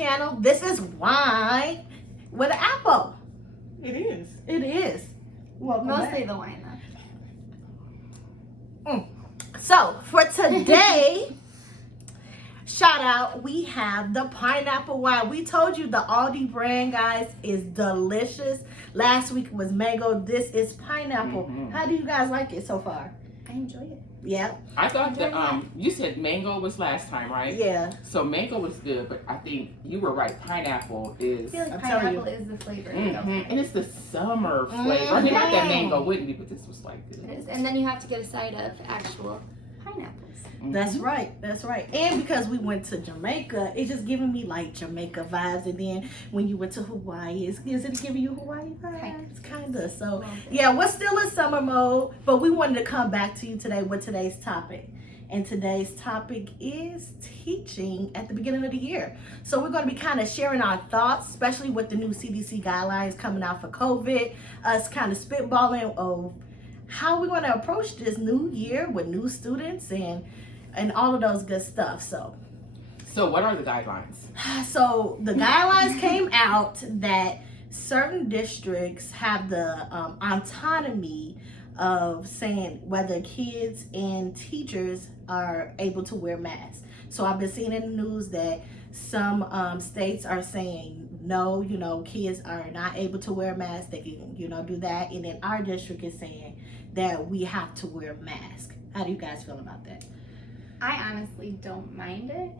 channel. This is Wine with an Apple. It is. It is. Welcome Mostly back. the wine, though. So, for today, shout out, we have the pineapple wine. We told you the Aldi brand, guys, is delicious. Last week was mango. This is pineapple. How do you guys like it so far? I enjoy it. Yeah. I thought that you said mango was last time, right? Yeah. So mango was good, but I think you were right. Pineapple is. I feel like I'm telling pineapple is the flavor. And it's the summer flavor. I mean, not that mango wouldn't be, but this was like good. It is. And then you have to get a side of actual pineapples. That's right. That's right. And because we went to Jamaica, it's just giving me like Jamaica vibes. And then when you went to Hawaii, is it giving you Hawaii vibes? Kind of. So yeah, we're still in summer mode, but we wanted to come back to you today with today's topic. And today's topic is teaching at the beginning of the year. So we're going to be kind of sharing our thoughts, especially with the new CDC guidelines coming out for COVID, us kind of spitballing of how we're going to approach this new year with new students and all of those good stuff. So what are the guidelines? So the guidelines came out that certain districts have the autonomy of saying whether kids and teachers are able to wear masks. So I've been seeing in the news that some states are saying no, kids are not able to wear masks. They can, do that. And then our district is saying that we have to wear masks. How do you guys feel about that? I honestly don't mind it.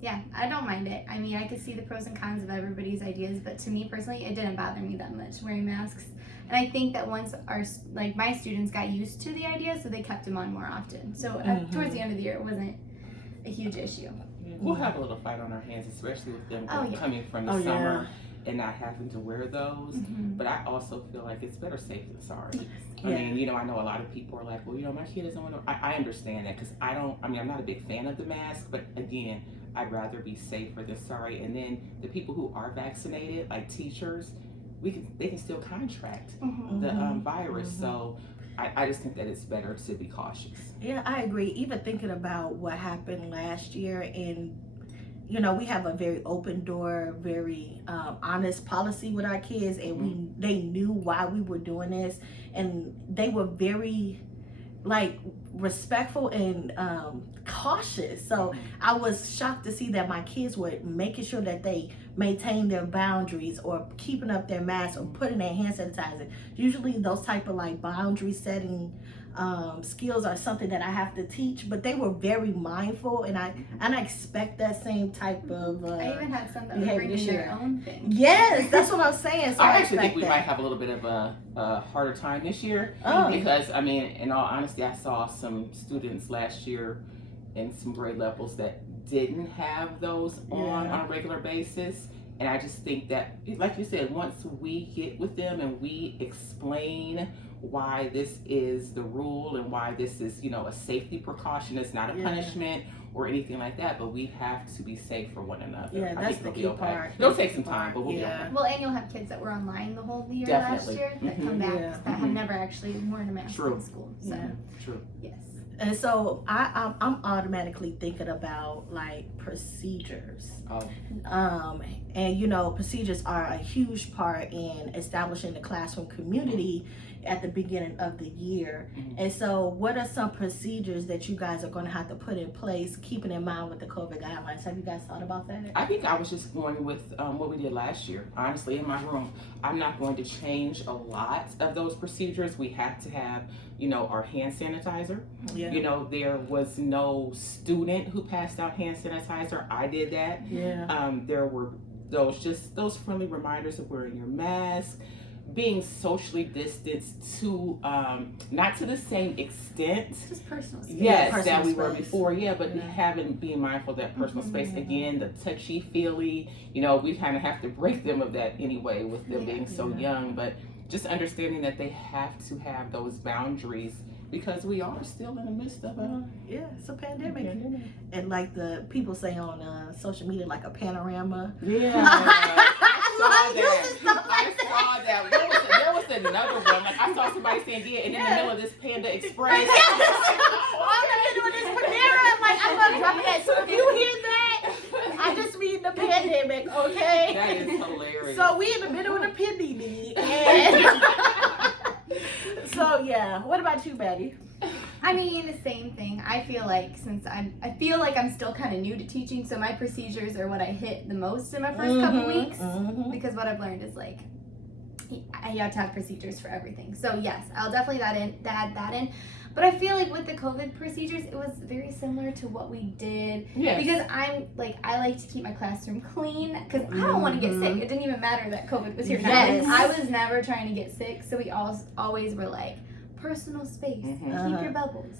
Yeah, I don't mind it. I mean, I could see the pros and cons of everybody's ideas, but to me personally, it didn't bother me that much wearing masks. And I think that once my students got used to the idea, so they kept them on more often. So towards the end of the year, it wasn't a huge issue. We'll have a little fight on our hands, especially with them coming from the summer and not having to wear those. But I also feel like it's better safe than sorry. I mean, I know a lot of people are like, well, my kid doesn't want to. I understand that because I'm not a big fan of the mask, but again, I'd rather be safer than sorry. And then the people who are vaccinated, like teachers, they can still contract the virus. So I just think that it's better to be cautious. Yeah, I agree. Even thinking about what happened last year, and we have a very open door, very honest policy with our kids, and they knew why we were doing this, and they were very respectful and cautious. So I was shocked to see that my kids were making sure that they maintain their boundaries or keeping up their masks or putting their hand sanitizer. Usually those type of boundary setting skills are something that I have to teach, but they were very mindful, and I expect that same type of I even had some that were bringing their own thing. Yes, that's what I'm saying. So I actually think we might have a little bit of a harder time this year because, in all honesty, I saw some students last year in some grade levels that didn't have those on a regular basis. And I just think that, like you said, once we get with them and we explain why this is the rule and why this is, a safety precaution, it's not a punishment or anything like that, but we have to be safe for one another. Yeah, that's the key part. It'll take some time, but we'll be okay. Well, and you'll have kids that were online the whole year last year that come back that have never actually worn a mask in school. So, True. Yes. And so I'm automatically thinking about procedures. And procedures are a huge part in establishing the classroom community at the beginning of the year. And so what are some procedures that you guys are going to have to put in place, keeping in mind with the COVID guidelines? Have you guys thought about that? I think I was just going with what we did last year. Honestly, in my room, I'm not going to change a lot of those procedures. We have to have, our hand sanitizer. Yeah. There was no student who passed out hand sanitizer. I did that. Yeah. There were those friendly reminders of wearing your mask, being socially distanced to not to the same extent. Just personal space. Yes, personal that we were space. Before. Yeah, but being mindful of that personal space again, the touchy feely. We kind of have to break them of that anyway with them being so young. But just understanding that they have to have those boundaries because we are still in the midst of it's a pandemic. And like the people say on social media, like a panorama. Yeah. I saw that. There was another one. I saw somebody saying, and in the middle of this Panda Express. I'm in the middle of this Panera. I'm not dropping that. So if you hear that, pandemic, okay? That is hilarious. So we in the middle of the pandemic. And so yeah, what about you, Maddie? I mean, the same thing. I feel like I feel like I'm still kind of new to teaching, so my procedures are what I hit the most in my first couple weeks. Because what I've learned is like, you have to have procedures for everything. So yes, I'll definitely add that in. But I feel like with the COVID procedures, it was very similar to what we did. Yes. Because I like to keep my classroom clean because I don't want to get sick. It didn't even matter that COVID was here. Yes. I was never trying to get sick, so we always were like, personal space, keep your bubbles.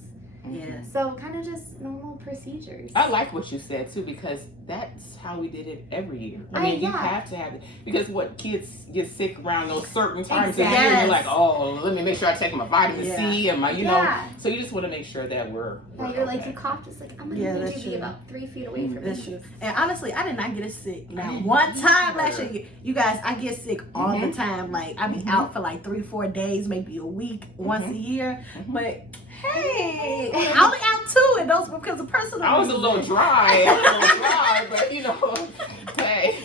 Yeah. So kind of just normal procedures. I like what you said too, because that's how we did it every year. I mean, you have to have it, because what kids get sick around those certain times of year, you're like, oh, let me make sure I take my vitamin C and my, you know. So you just want to make sure that we're you're like, you coughed, it's like, I'm gonna need you to be about 3 feet away from That's me. true. And honestly, I did not get sick. Now, one time last year, you guys, I get sick all the time. Like, I be out for like 3-4 days, maybe a week, once a year. But hey, I only out 2, and those were because of personal I was a little dry, but you know, hey.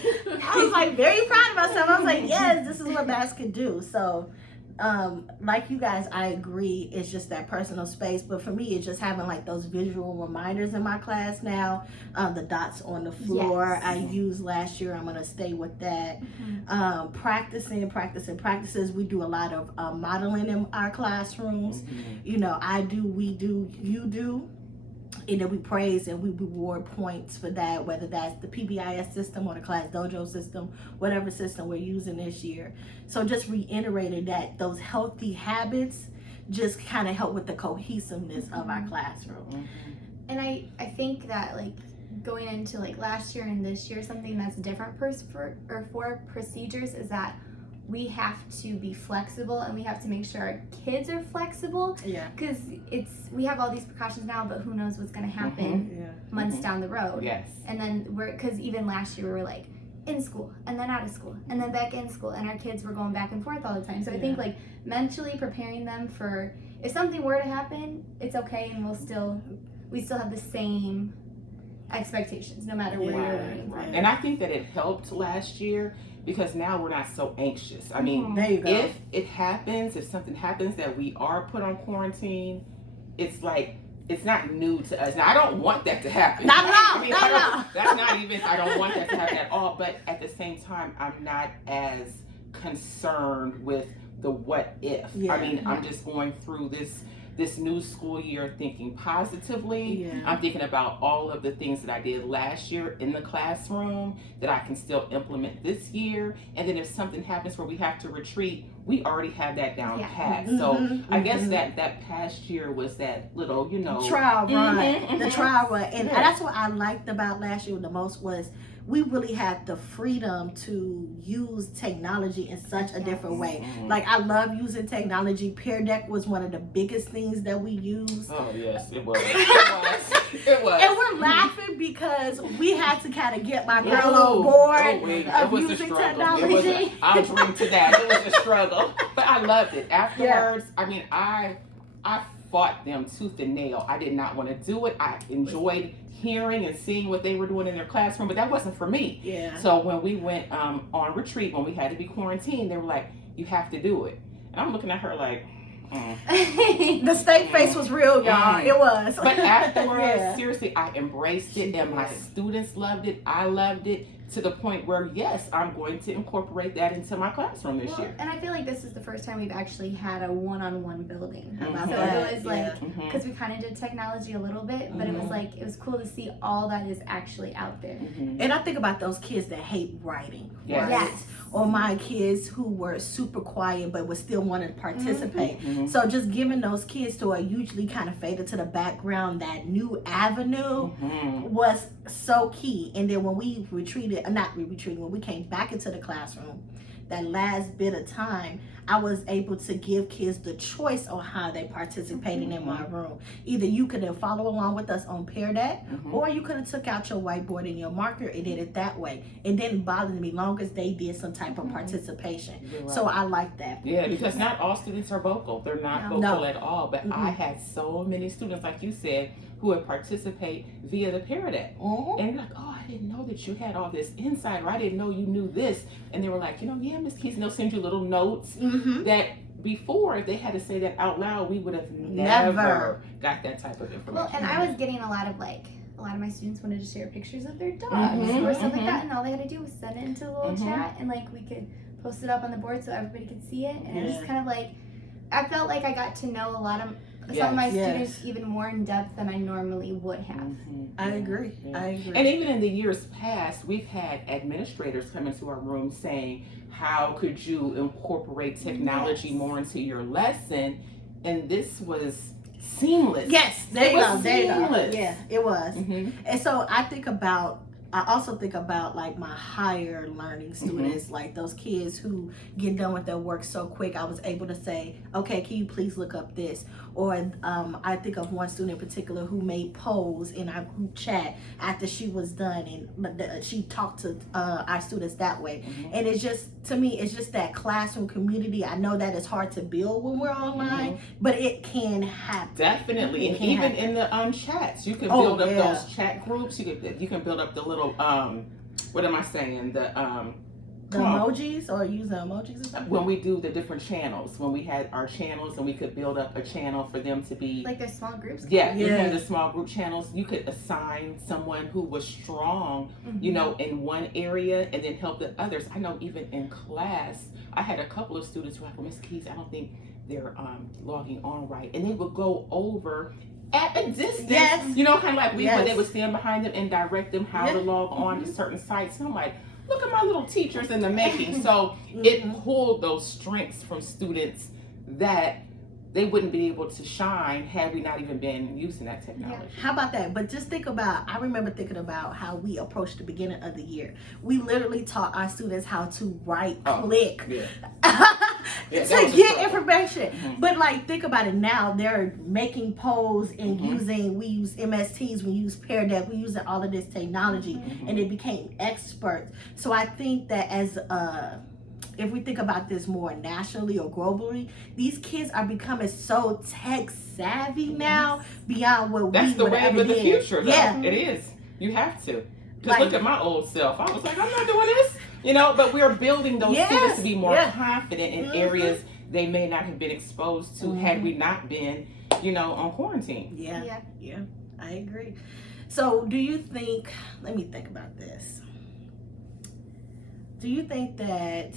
I was like very proud of myself. I was like, yes, this is what masks can do. So, like you guys, I agree. It's just that personal space. But for me, it's just having like those visual reminders in my class now. The dots on the floor I used last year. I'm gonna stay with that. Practices. We do a lot of modeling in our classrooms. You know, I do, we do, you do. And then we praise and we reward points for that, whether that's the PBIS system or the Class Dojo system, whatever system we're using this year. So just reiterating that those healthy habits just kind of help with the cohesiveness of our classroom. And I think that like going into like last year and this year, something that's different for procedures is that we have to be flexible and we have to make sure our kids are flexible. Yeah. Because we have all these precautions now, but who knows what's going to happen months down the road. Yes. And then because even last year we were like in school and then out of school and then back in school, and our kids were going back and forth all the time. So I think like mentally preparing them for if something were to happen, it's okay, and we still have the same expectations no matter where you're learning from. And I think that it helped last year, because now we're not so anxious. I mean, there you go. If it happens, if something happens that we are put on quarantine, it's like, it's not new to us. Now, I don't want that to happen. Not at all. I mean, that's not even, I don't want that to happen at all. But at the same time, I'm not as concerned with the what if. I mean, I'm just going through this new school year thinking positively. I'm thinking about all of the things that I did last year in the classroom that I can still implement this year. And then if something happens where we have to retreat, we already have that down pat. So I guess that past year was that little, you know, trial run. The trial run. And that's what I liked about last year the most was we really had the freedom to use technology in such a different way. Like, I love using technology. Peer Deck was one of the biggest things that we used. Oh, yes, it was. It was. And we're laughing because we had to kind of get my girl on board of using technology. I'll drink to that. It was a struggle. But I loved it. Afterwards, I mean, I fought them tooth and nail. I did not want to do it. I enjoyed hearing and seeing what they were doing in their classroom, but that wasn't for me. So when we went on retreat, when we had to be quarantined, they were like, you have to do it. And I'm looking at her like, The steak face was real, y'all. It was. But afterwards, seriously, I embraced it, and my students loved it. I loved it, to the point where, yes, I'm going to incorporate that into my classroom this year. And I feel like this is the first time we've actually had a one-on-one building. So it was like, because we kind of did technology a little bit, but it was like, it was cool to see all that is actually out there. And I think about those kids that hate writing. Yes. Or my kids who were super quiet but would still want to participate. So just giving those kids who are usually kind of faded to the background that new avenue was so key. And then when we when we came back into the classroom, that last bit of time, I was able to give kids the choice on how they participated in my room. Either you could have followed along with us on Peer Deck, or you could have took out your whiteboard and your marker and did it that way. It didn't bother me long as they did some type of participation. So I like that. Yeah, because not all students are vocal. They're not vocal at all. But I had so many students, like you said, who would participate via the Peer Deck. And like, oh, I I didn't know that you had all this insight, or I didn't know you knew this. And they were like, yeah, Miss Keys, and they'll send you little notes that before, if they had to say that out loud, we would have never got that type of information. Well, and I was getting a lot of my students wanted to share pictures of their dogs or something like that, and all they had to do was send it into the little chat, and like we could post it up on the board so everybody could see it. And it was just kind of like, I felt like I got to know a lot of some of my students even more in depth than I normally would have. I agree. And even in the years past, we've had administrators come into our room saying, how could you incorporate technology more into your lesson? And this was seamless. Yes, there you go. Yeah, it was. Mm-hmm. And so I also think about like my higher learning students, like those kids who get done with their work so quick. I was able to say, okay, can you please look up this? Or I think of one student in particular who made polls in our group chat after she was done, and she talked to our students that way. And it's just, to me, it's just that classroom community. I know that it's hard to build when we're online, but it can happen. Definitely. And even in the chats, you can build up those chat groups. You can build up the little what am I saying? The emojis, or use the emojis or something? When we do the different channels, when we had our channels and we could build up a channel for them to be like their small groups. Yeah. The small group channels, you could assign someone who was strong, in one area, and then help the others. I know even in class, I had a couple of students who were like, well, Miss Keys, I don't think they're logging on right, and they would go over at a distance, kind of like but they would stand behind them and direct them how to log on to certain sites. And I'm like, look at my little teachers in the making. So it pulled those strengths from students that they wouldn't be able to shine had we not even been using that technology. How about that? But just think about, I remember thinking about how we approached the beginning of the year. We literally taught our students how to click to get information. But like, think about it now, they're making polls and we use MSTs, we use Pear Deck, we use all of this technology, and they became experts. So I think that if we think about this more nationally or globally, these kids are becoming so tech savvy now beyond what That's we would the ever wave of the did. future, though. It is. You have to. Just look at my old self. I was like, I'm not doing this. But we're building those students to be more confident in areas they may not have been exposed to had we not been, on quarantine. Yeah, I agree. So do you think, let me think about this. Do you think that,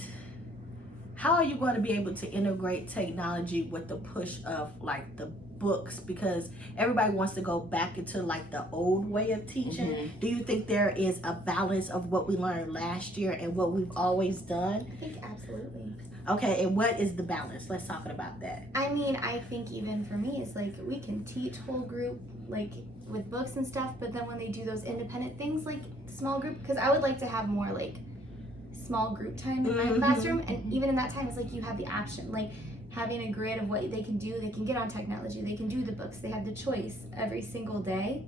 how are you going to be able to integrate technology with the push of like the books? Because everybody wants to go back into like the old way of teaching. Do you think there is a balance of what we learned last year and what we've always done? I think absolutely. Okay, and what is the balance? Let's talk about that. I mean, I think even for me, it's like we can teach whole group like with books and stuff, but then when they do those independent things like small group, because I would like to have more like small group time in my classroom, and even in that time it's like you have the option, like having a grid of what they can do. They can get on technology, they can do the books, they have the choice every single day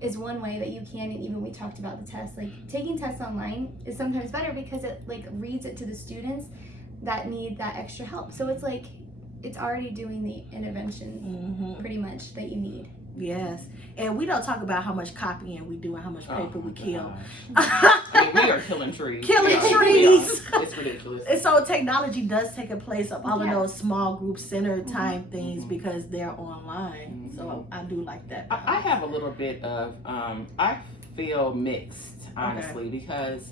is one way that you can. And even we talked about the tests, like taking tests online is sometimes better because it like reads it to the students that need that extra help. So it's like it's already doing the intervention pretty much that you need. Yes, and we don't talk about how much copying we do and how much paper we kill. I mean, we are killing trees. Trees. It's ridiculous. And so technology does take a place of all of those small group center time things because they're online. So I do like that. I have a little bit of, I feel mixed, honestly, because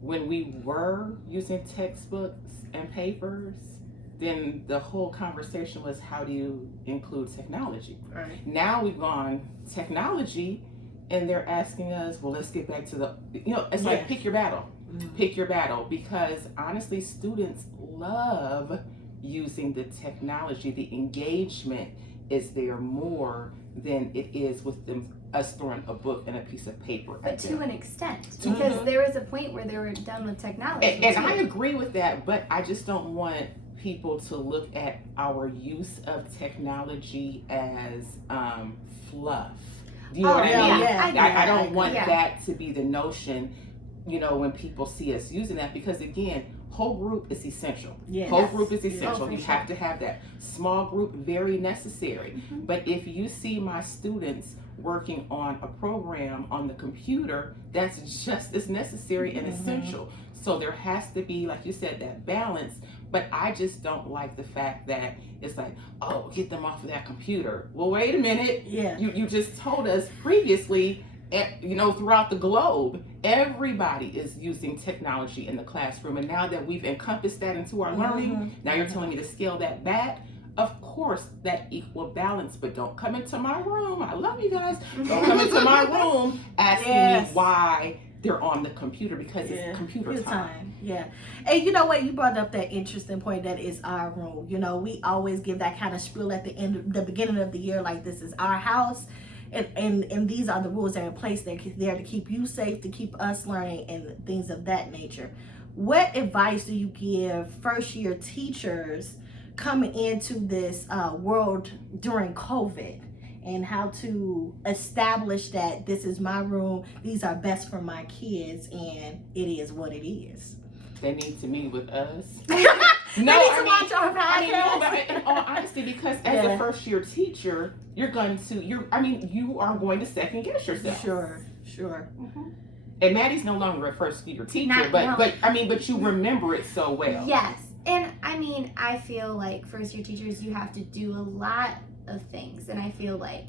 when we were using textbooks and papers, then the whole conversation was, how do you include technology? Right. Now we've gone technology, and they're asking us, well, let's get back to the, it's like pick your battle. Pick your battle, because honestly, students love using the technology. The engagement is there more than it is with us throwing a book and a piece of paper. But to an extent, because there was a point where they were done with technology. And I agree with that, but I just don't want people to look at our use of technology as fluff. Do you know what I mean? I don't want that to be the notion, when people see us using that, because again, whole group is essential. Whole group is essential. You have to have that. Small group, very necessary. But if you see my students working on a program on the computer that's just as necessary and essential. So there has to be, like you said, that balance. But I just don't like the fact that it's like, oh, get them off of that computer. Well, wait a minute. Yeah. You just told us previously, throughout the globe, everybody is using technology in the classroom. And now that we've encompassed that into our learning, now you're telling me to scale that back. Of course, that equal balance, but don't come into my room. I love you guys. Don't come into my room asking me why they're on the computer, because it's computer time. Yeah. And you know what? You brought up that interesting point that is our room. You know, we always give that kind of spiel at the beginning of the year, like this is our house. And these are the rules that are in place. They're there to keep you safe, to keep us learning, and things of that nature. What advice do you give first year teachers coming into this world during COVID, and how to establish that this is my room, these are best for my kids, and it is what it is? They need to meet with us. Watch our podcast. But in all honesty, because as a first year teacher, you are going to second guess yourself. Sure. And Maddie's no longer a first year teacher, but you remember it so well. Yes. And I feel like first year teachers, you have to do a lot of things. And I feel like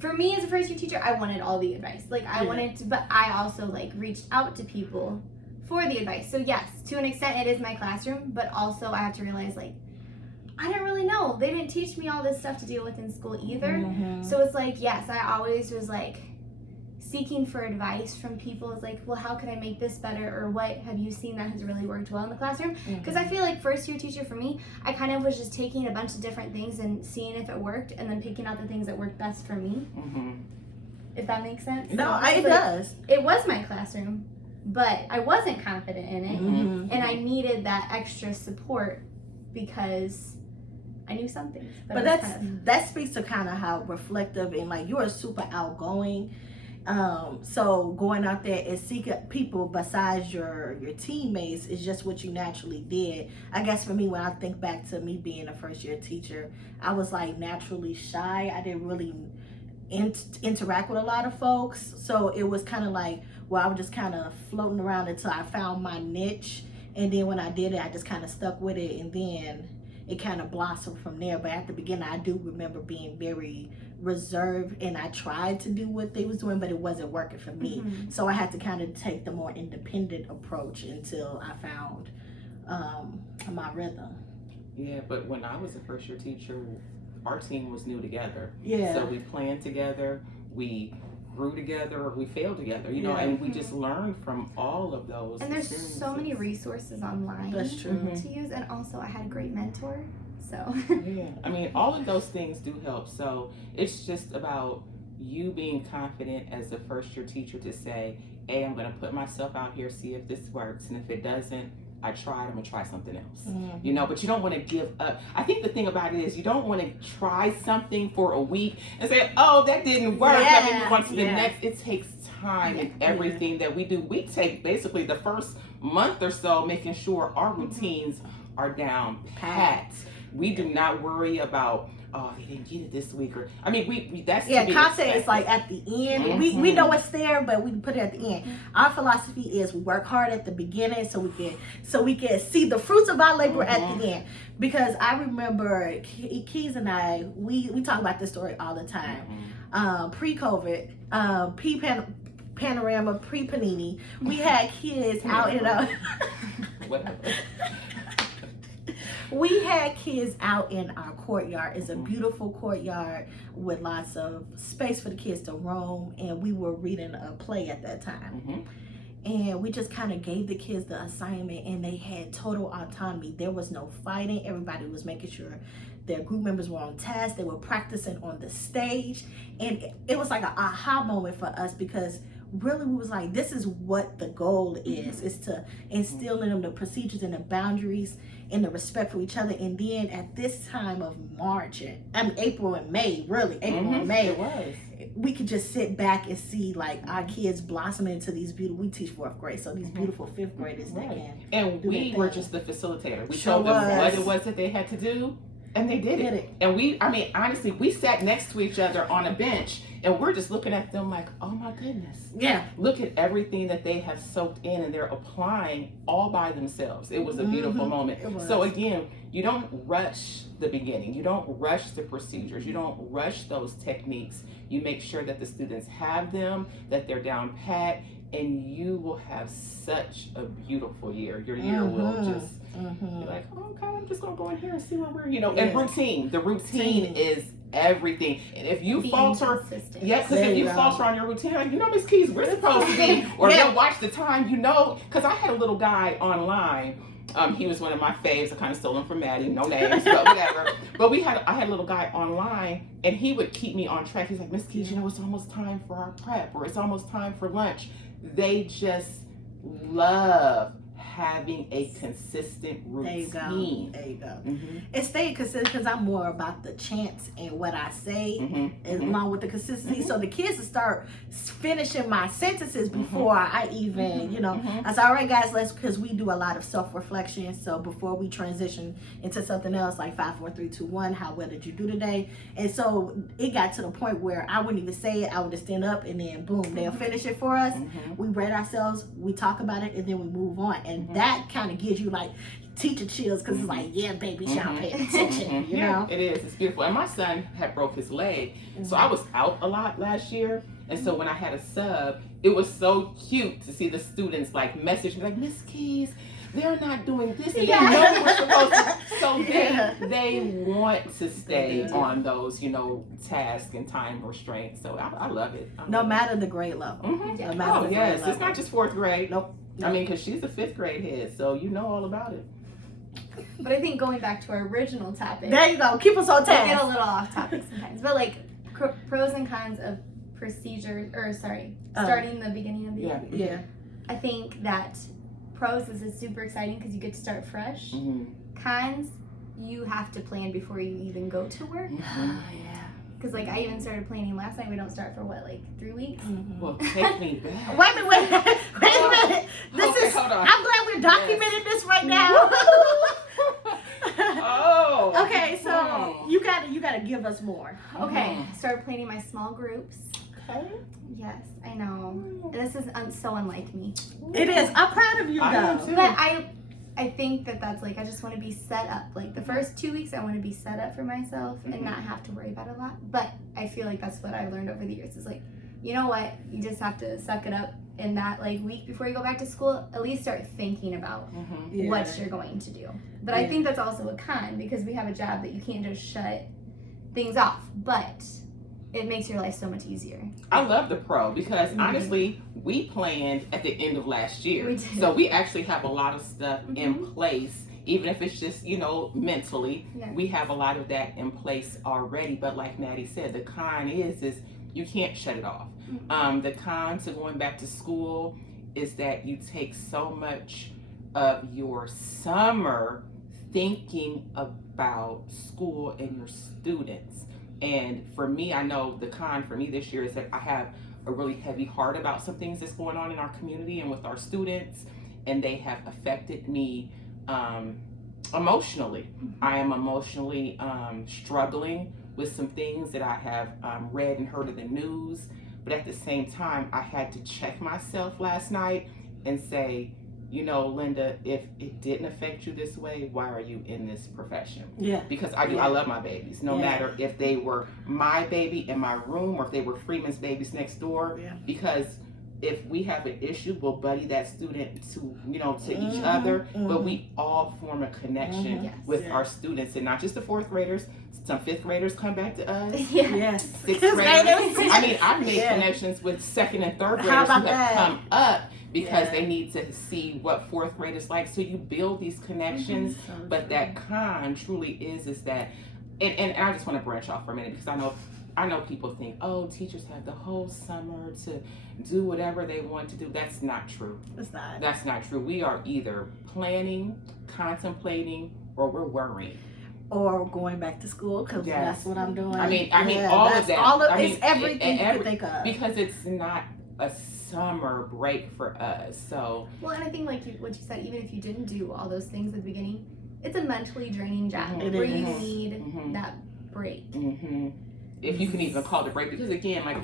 for me as a first year teacher, I wanted all the advice. Like I wanted to, but I also reached out to people for the advice. So yes, to an extent it is my classroom, but also I have to realize I didn't really know. They didn't teach me all this stuff to deal with in school either. So it's yes, I always was seeking for advice from people. It's well, how can I make this better, or what have you seen that has really worked well in the classroom? Because I feel like first year teacher for me, I kind of was just taking a bunch of different things and seeing if it worked, and then picking out the things that worked best for me. If that makes sense. No, it does. It was my classroom, but I wasn't confident in it, and I needed that extra support because I knew something. But that speaks to kind of how reflective and you're super outgoing. So going out there and seek people besides your teammates is just what you naturally did. I guess for me, when I think back to me being a first year teacher, I was naturally shy. I didn't really interact with a lot of folks. So it was kind of I was just kind of floating around until I found my niche. And then when I did it, I just kind of stuck with it. And then it kind of blossomed from there. But at the beginning, I do remember being very reserved, and I tried to do what they was doing, but it wasn't working for me. So I had to kind of take the more independent approach until I found my rhythm. Yeah, but when I was a first year teacher, our team was new together. Yeah. So we planned together, we grew together, or we failed together, and we just learned from all of those. And there's so many resources online That's true. to use, and also I had a great mentor. So yeah, all of those things do help. So it's just about you being confident as a first year teacher to say, hey, I'm going to put myself out here, see if this works, and if it doesn't, I tried, I'm going to try something else. But you don't want to give up. I think the thing about it is you don't want to try something for a week and say, oh, that didn't work, let me move on to the next. It takes time and everything that we do. We take basically the first month or so making sure our routines are down pat. We do not worry about, oh, they didn't get it this week, or we that's content is at the end. We know it's there, but we put it at the end. Our philosophy is we work hard at the beginning so we can see the fruits of our labor at the end. Because I remember Keys and I, we talk about this story all the time. Pre-COVID, Panorama, pre-Panini, we had kids out in whatever. We had kids out in our courtyard. It's a beautiful courtyard with lots of space for the kids to roam, and we were reading a play at that time. And we just kind of gave the kids the assignment, and they had total autonomy. There was no fighting. Everybody was making sure their group members were on task. They were practicing on the stage, and it was like an aha moment for us, because really we was this is what the goal is to instill in them the procedures and the boundaries and the respect for each other. And then at this time of March, April and May, we could just sit back and see our kids blossoming into these beautiful, we teach 4th grade, so these beautiful 5th graders that can and we were just the facilitator. We told them what it was that they had to do, And they did it. And honestly, we sat next to each other on a bench and we're just looking at them like, oh my goodness. Yeah. Look at everything that they have soaked in and they're applying all by themselves. It was a beautiful moment. So again, you don't rush the beginning. You don't rush the procedures. You don't rush those techniques. You make sure that the students have them, that they're down pat, and you will have such a beautiful year. Your year will just be like, okay, I'm just gonna go in here and see where we're, and routine. The routine is everything. And if you falter, because if you falter on your routine, like, Miss Keys, we're supposed to be, or they'll watch the time, because I had a little guy online. He was one of my faves. I kind of stole him from Maddie, no names, but whatever. But I had a little guy online, and he would keep me on track. He's like, Miss Keys, it's almost time for our prep, or it's almost time for lunch. They just love having a consistent routine. There you go. And staying consistent, because I'm more about the chance and what I say, along with the consistency. So the kids will start finishing my sentences before I even, I said, all right, guys, because we do a lot of self-reflection. So before we transition into something else, like 5, 4, 3, 2, 1, how well did you do today? And so it got to the point where I wouldn't even say it. I would just stand up and then boom, they'll finish it for us. We rate ourselves, we talk about it, and then we move on. And that kind of gives you like teacher chills, because it's like, yeah, baby, y'all pay attention, you know? It is. It's beautiful. And my son had broke his leg, so I was out a lot last year. And so when I had a sub, it was so cute to see the students like message me like, Miss Keys, they're not doing this, and they know we're supposed to. So they want to stay on those, tasks and time restraints. So I love it. No matter the grade level. No matter the grade level. It's not just 4th grade. Nope. Because she's a 5th grade head, so you know all about it. But I think going back to our original topic. There you go. Keep us on task. We get a little off topic sometimes. But like pros and cons of starting the beginning of the year. Yeah. I think that pros is super exciting because you get to start fresh. Cons, you have to plan before you even go to work. Because I even started planning last night. We don't start for 3 weeks? Well, take me back. Wait a minute. Hold on. I'm glad we're documenting this right now. Okay, so you gotta give us more. Okay, started planning my small groups. Okay. Yes, I know. This is so unlike me. It is. I'm proud of you, though. But I think that's I just want to be set up. The first 2 weeks, I want to be set up for myself and not have to worry about it a lot. But I feel like that's what I learned over the years. Is you know what? You just have to suck it up in that week before you go back to school. At least start thinking about what you're going to do. But I think that's also a con, because we have a job that you can't just shut things off. But it makes your life so much easier. I love the pro, because honestly, we planned at the end of last year. We did. So we actually have a lot of stuff in place, even if it's just, mentally. We have a lot of that in place already. But like Maddie said, the con is you can't shut it off. The con to going back to school is that you take so much of your summer thinking about school and your students. And for me, I know the con for me this year is that I have a really heavy heart about some things that's going on in our community and with our students, and they have affected me emotionally. I am emotionally struggling with some things that I have read and heard in the news, but at the same time, I had to check myself last night and say, Linda, if it didn't affect you this way, why are you in this profession? Yeah. Because I love my babies, no matter if they were my baby in my room or if they were Freeman's babies next door. Yeah. Because if we have an issue, we'll buddy that student to each other, but we all form a connection with our students, and not just the 4th graders. Some 5th graders come back to us. Yes. 6th graders. I've made connections with 2nd and 3rd graders who have come up because they need to see what 4th graders like. So you build these connections, but that con truly is that, and I just want to branch off for a minute, because I know people think, oh, teachers have the whole summer to do whatever they want to do. That's not true. It's not. That's not true. We are either planning, contemplating, or we're worrying. Or going back to school, because that's what I'm doing. I mean, all of that. It's everything you can think of. Because it's not a summer break for us. So. Well, and I think what you said, even if you didn't do all those things at the beginning, it's a mentally draining job where you need that break. If you can even call it a break, because again, like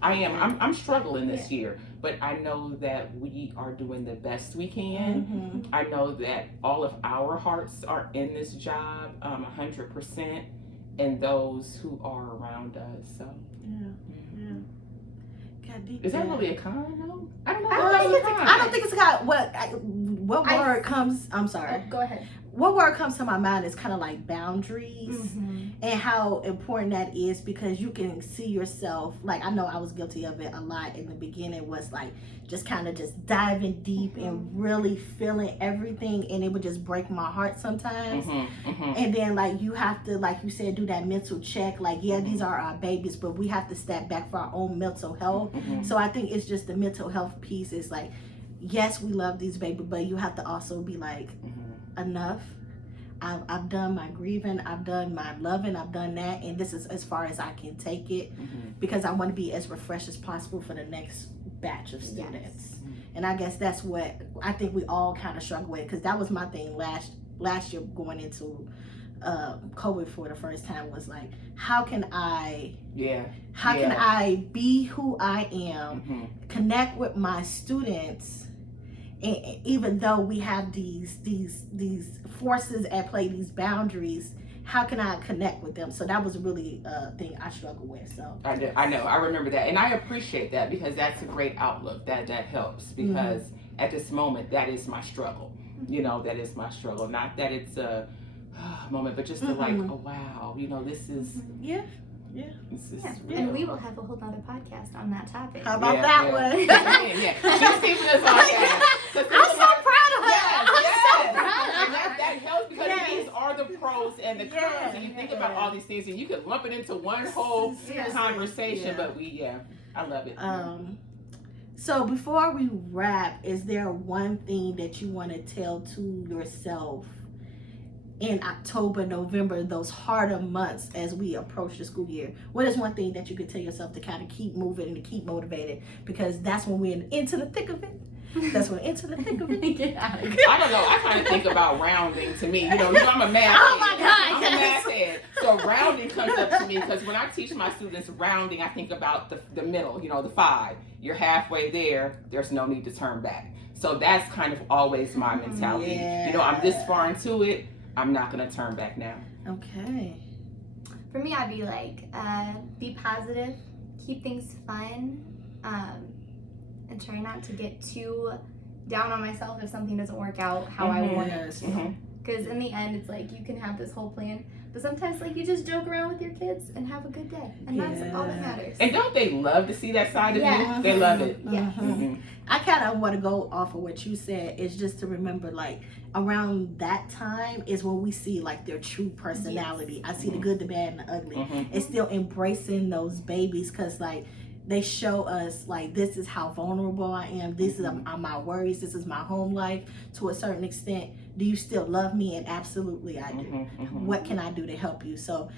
I'm struggling this year, but I know that we are doing the best we can. I know that all of our hearts are in this job 100%, and those who are around us. So is that really a con though? I don't know. I don't think it's a con. What word comes? I'm sorry. Go ahead. What word comes to my mind is kind of like boundaries and how important that is, because you can see yourself. Like, I know I was guilty of it a lot in the beginning, was like just kind of just diving deep and really feeling everything, and it would just break my heart sometimes. And then like you have to, like you said, do that mental check. Like, yeah, these are our babies, but we have to step back for our own mental health. So I think it's just the mental health piece. Is like, yes, we love these babies, but you have to also be like, enough. I've done my grieving, I've done my loving, I've done that, and this is as far as I can take it, because I want to be as refreshed as possible for the next batch of students. And I guess that's what I think we all kind of struggle with, because that was my thing last year going into COVID for the first time, was like, how can I can I be who I am, connect with my students, and even though we have these forces at play, these boundaries, how can I connect with them? So that was really a thing I struggled with. So I know, I remember that, and I appreciate that, because that's a great outlook. That helps, because at this moment, that is my struggle. You know, that is my struggle. Not that it's a moment, but just to like, oh wow, you know, this is This is real. And we will have a whole other podcast on that topic. How about that one? Just keeping us on that. I'm so proud of her. That helps, because these are the pros and the cons, and you think about all these things, and you could lump it into one whole conversation. But I love it. So before we wrap, is there one thing that you want to tell to yourself in October, November, those harder months as we approach the school year? What is one thing that you could tell yourself to kind of keep moving and to keep motivated? Because that's when we're into the thick of it. That's when into the thick of it. I don't know. I kind of think about rounding to me. You know, I'm a math head. Oh my God. I'm a math head. So rounding comes up to me, because when I teach my students rounding, I think about the middle, you know, the 5. You're halfway there. There's no need to turn back. So that's kind of always my mentality. You know, I'm this far into it. I'm not going to turn back now. Okay. For me, I'd be like, be positive, keep things fun, and try not to get too down on myself if something doesn't work out how I want it to. Because in the end, it's like you can have this whole plan, but sometimes like you just joke around with your kids and have a good day, and that's all that matters. And don't they love to see that side of you? They love it. I kind of want to go off of what you said, is just to remember, like, around that time is when we see like their true personality. I see the good, the bad, and the ugly. And still embracing those babies, because like they show us like, this is how vulnerable I am, this is my worries, this is my home life to a certain extent. Do you still love me? And absolutely I do. What can I do to help you? So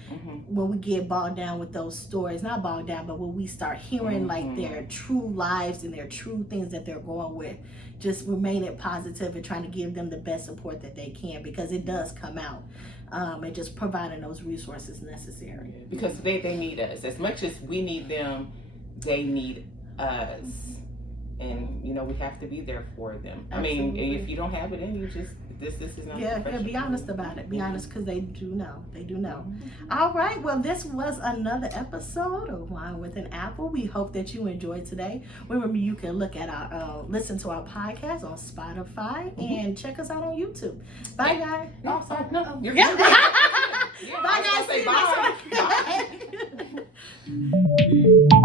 when we get bogged down with those stories, not bogged down, but when we start hearing like their true lives and their true things that they're going with, just remaining positive and trying to give them the best support that they can, because it does come out. And just providing those resources necessary. Because they need us. As much as we need them, they need us. And, you know, we have to be there for them. Absolutely. I mean, if you don't have it in you, just, this is not be honest about it. Be honest, because they do know. They do know. All right. Well, this was another episode of Wine with an Apple. We hope that you enjoyed today. Remember, you can look at our, listen to our podcast on Spotify and check us out on YouTube. Bye, guys. No, you're good. Bye, guys. Bye.